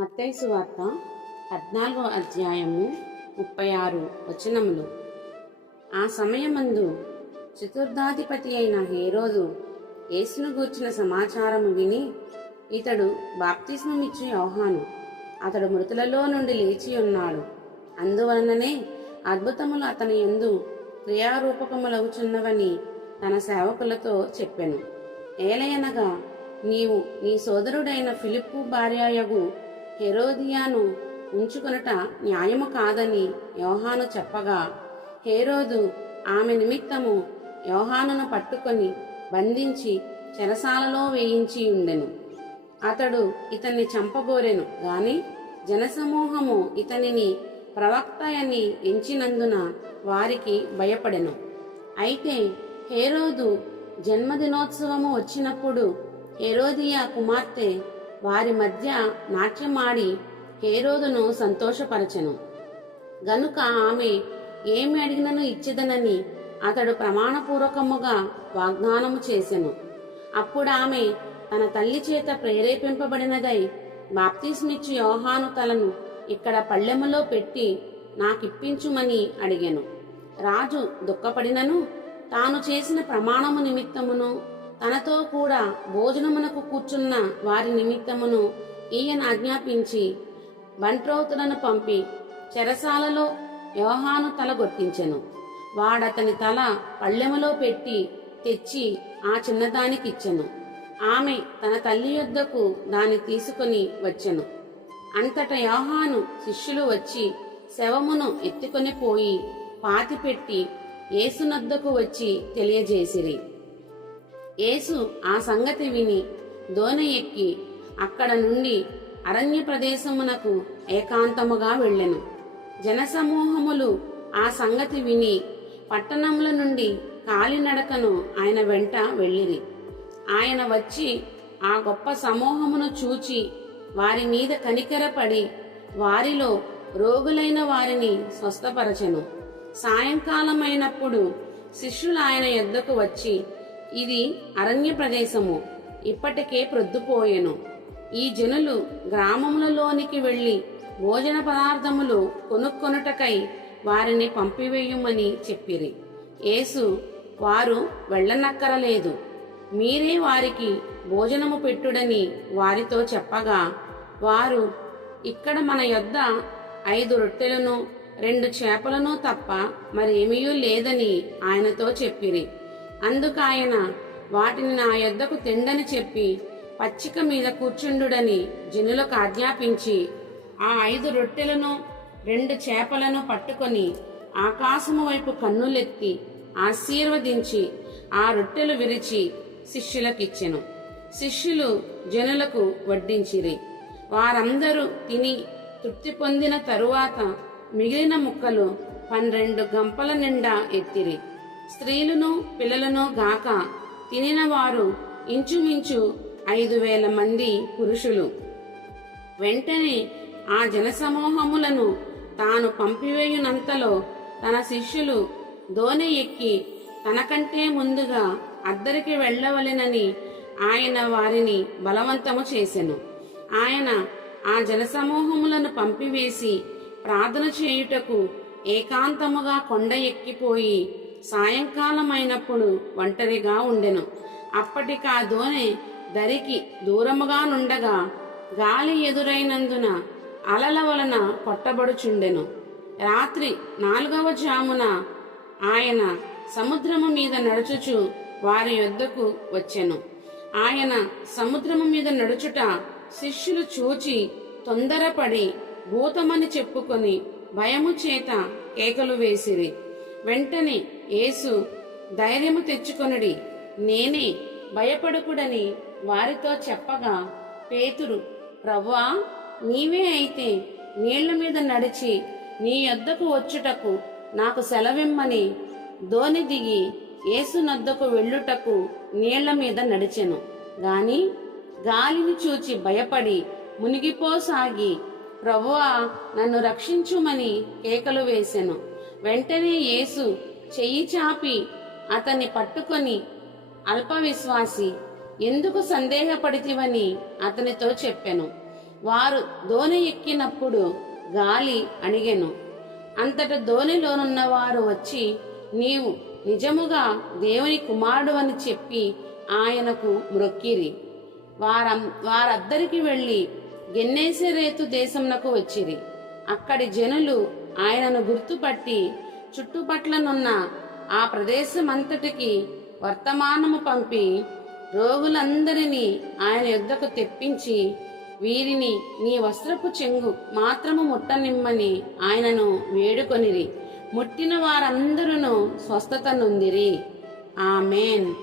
మత్తైసు వార్త పద్నాలుగో అధ్యాయము ముప్పై ఆరు వచనములు. ఆ సమయమందు చతుర్థాధిపతి అయిన హేరోదు యేసును గూర్చిన సమాచారము విని ఇతడు బాప్తిస్మమిచ్చు యోహాను. అతడు మృతులలో నుండి లేచి ఉన్నాడు. అందువలననే అద్భుతములు అతని ఎందు క్రియారూపకములవుచున్నవని తన సేవకులతో చెప్పెను. ఏలయనగా నీవు నీ సోదరుడైన ఫిలిప్పు భార్యయగు హెరోదియాను ఉంచుకొనుట న్యాయము కాదని యోహాను చెప్పగా హేరోదు ఆమె నిమిత్తము యోహానును పట్టుకొని బంధించి చెరసాలలో వేయించి ఉండెను. అతడు ఇతన్ని చంపబోరెను. గాని జనసమూహము ఇతనిని ప్రవక్త అని ఎంచినందున వారికి భయపడెను. అయితే హేరోదు జన్మదినోత్సవము వచ్చినప్పుడు హేరోదియా కుమార్తె వారి మధ్య నాట్యమాడి హేరోదును సంతోషపరచెను. గనుక ఆమె ఏమి అడిగినను ఇచ్చేదనని అతడు ప్రమాణపూర్వకముగా వాగ్దానము చేసెను. అప్పుడు ఆమె తన తల్లి చేత ప్రేరేపింపబడినదై బాప్తిస్మిచ్చు యోహాను తలను ఇక్కడ పళ్ళెములో పెట్టి నాకిప్పించుమని అడిగెను. రాజు దుఃఖపడినను తాను చేసిన ప్రమాణము నిమిత్తమును తనతో కూడా భోజనమునకు కూర్చున్న వారి నిమిత్తమును ఈయన ఆజ్ఞాపించి బంట్రోతులను పంపి చెరసాలలో యోహాను తల గొట్టించెను. వాడతని తల పళ్ళెములో పెట్టి తెచ్చి ఆ చిన్నదానికిచ్చెను. ఆమె తన తల్లి యొద్దకు దాన్ని తీసుకొని వచ్చెను. అంతట యోహాను శిష్యులు వచ్చి శవమును ఎత్తుకొని పోయి పాతిపెట్టి యేసునద్దకు వచ్చి తెలియజేసిరి. యేసు ఆ సంగతి విని దోన ఎక్కి అక్కడ నుండి అరణ్య ప్రదేశమునకు ఏకాంతముగా వెళ్ళెను. జనసమూహములు ఆ సంగతి విని పట్టణముల నుండి కాలినడకను ఆయన వెంట వెళ్ళిరి. ఆయన వచ్చి ఆ గొప్ప సమూహమును చూచి వారి మీద కనికరపడి వారిలో రోగులైన వారిని స్వస్థపరచెను. సాయంకాలమైనప్పుడు శిష్యులు ఆయన యొద్దకు వచ్చి ఇది అరణ్య ప్రదేశము. ఇప్పటికే ప్రొద్దుపోయెను. ఈ జనులు గ్రామములలోనికి వెళ్ళి భోజన పదార్థములు కొనుక్కొనుటకై వారిని పంపివేయుమని చెప్పిరి. యేసు వారు వెళ్ళనక్కరలేదు. మీరే వారికి భోజనము పెట్టుడని వారితో చెప్పగా వారు ఇక్కడ మన యొద్ద ఐదు రొట్టెలను రెండు చేపలను తప్ప మరేమీ లేదని ఆయనతో చెప్పిరి. అందుకాయన వాటిని నా యొద్దకు తిండని చెప్పి పచ్చిక మీద కూర్చుండుడని జనులకు ఆజ్ఞాపించి ఆ ఐదు రొట్టెలను రెండు చేపలను పట్టుకొని ఆకాశము వైపు కన్నులెత్తి ఆశీర్వదించి ఆ రొట్టెలు విరిచి శిష్యులకిచ్చెను. శిష్యులు జనులకు వడ్డించిరి. వారందరూ తిని తృప్తి పొందిన తరువాత మిగిలిన ముక్కలు పన్నెండు గంపల నిండా ఎత్తిరి. స్త్రీలను పిల్లలను గాక తినిన వారు ఇంచుమించు ఐదు వేల మంది పురుషులు. వెంటనే ఆ జనసమూహములను తాను పంపివేయునంతలో తన శిష్యులు దోణి ఎక్కి తనకంటే ముందుగా అద్దరికి వెళ్ళవలెనని ఆయన వారిని బలవంతము చేసెను. ఆయన ఆ జనసమూహములను పంపివేసి ప్రార్థన చేయుటకు ఏకాంతముగా కొండ ఎక్కిపోయి సాయంకాలమైనప్పుడు ఒంటరిగా ఉండెను. అప్పటికా దోణి దరికి దూరముగా నుండగా గాలి ఎదురైనందున అలల వలన కొట్టబడుచుండెను. రాత్రి నాలుగవ జామున ఆయన సముద్రము మీద నడుచుచు వారి యొద్దకు వచ్చెను. ఆయన సముద్రము మీద నడుచుట శిష్యులు చూచి తొందరపడి భూతమని చెప్పుకొని భయము చేత కేకలు వేసిరి. వెంటనే యేసు ధైర్యము తెచ్చుకొనుడి. నేనే భయపడకుడని వారితో చెప్పగా పేతురు ప్రవ్వా నీవే అయితే నీళ్ళ మీద నడిచి నీ యొద్దకు వచ్చుటకు నాకు సెలవిమ్మని. దోని దిగి యేసునొద్దకు వెళ్ళుటకు నీళ్ళ మీద నడిచెను. గాని గాలిని చూచి భయపడి మునిగిపోసాగి ప్రభువా నన్ను రక్షించుమని కేకలు వేసెను. వెంటనే యేసు చెయ్యి చాపి అతన్ని పట్టుకొని అల్పవిశ్వాసి ఎందుకు సందేహపడితివని అతనితో చెప్పెను. వారు దోణి ఎక్కినప్పుడు గాలి అణిగెను. అంతట దోణిలోనున్నవారు వచ్చి నీవు నిజముగా దేవుని కుమారుడు అని చెప్పి ఆయనకు మ్రొక్కిరి వారం వారద్దరికి వెళ్ళి గెన్నేసరేతు దేశంనకు వచ్చిరి. అక్కడి జనులు ఆయనను గుర్తుపట్టి చుట్టుపట్లనున్న ఆ ప్రదేశమంతటికి వర్తమానము పంపి రోగులందరినీ ఆయన యుద్ధకు తెప్పించి వీరిని నీ వస్త్రపు చెంగు మాత్రము ముట్టనిమ్మని ఆయనను వేడుకొనిరి. ముట్టిన వారందరూ స్వస్థత నొందిరి ఆమెన్.